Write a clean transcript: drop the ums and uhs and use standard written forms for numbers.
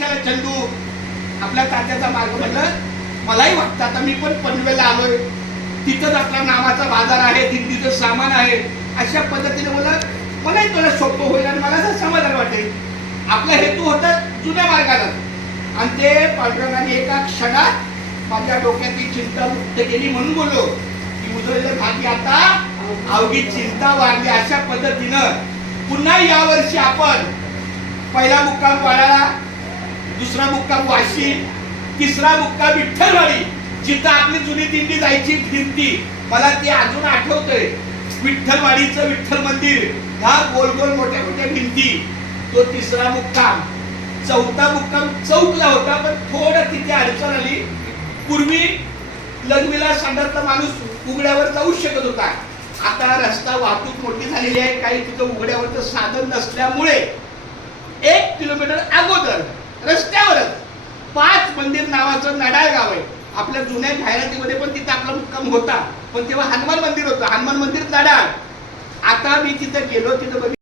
चंदू आपल्या तात्याचा मार्ग म्हटलं मलाही वाटतं. आता मी पण पनवेलला आलोय, तिथंच आपला नावाचा बाजार आहे, दिंडीचं सामान आहे. अशा पद्धतीने मलाही तुला सोपं होईल आणि मला असं समाधान वाटेल. आपला हेतू होता जुन्या मार्गाला, आणि ते पांडुरंगाने एका क्षणात माझ्या डोक्यातली चिंता मुक्त केली. म्हणून बोललो की उजळले भागी आता अवघी चिंता वाढली. अशा पद्धतीनं पुन्हा यावर्षी आपण पहिला मुक्काम वाडाळा, दुसरा मुक्काम वाशी, तिसरा मुक्काम विठ्ठलवाडी, जिथं आपली जुनी दिंडी जायची फिरती. मला ते अजून आठवतंय. विठ्ठलवाडीचं विठ्ठल मंदिर, ह्या गोल गोल मोठ्या मोठ्या भिंती, तो तिसरा मुक्काम. चौथा मुक्काम चौकला होता, पण थोडं तिथे अडचण आली. पूर्वी लग्नीला सांडतला माणूस उघड्यावर जाऊ शकत होता. आता रस्ता वाहतूक मोठी झालेली आहे, काही तिथं उघड्यावरचं साधन नसल्यामुळे 1 किलोमीटर अगोदर रस्त्यावरच 5 मंदिर नावाचं नडाळ गाव आहे. आपल्या जुन्या जाहिरातीमध्ये पण तिथं आपला मुक्काम होता, पण तेव्हा हनुमान मंदिर होतं. हनुमान मंदिर नडाळ. आता मी तिथं गेलो, तिथं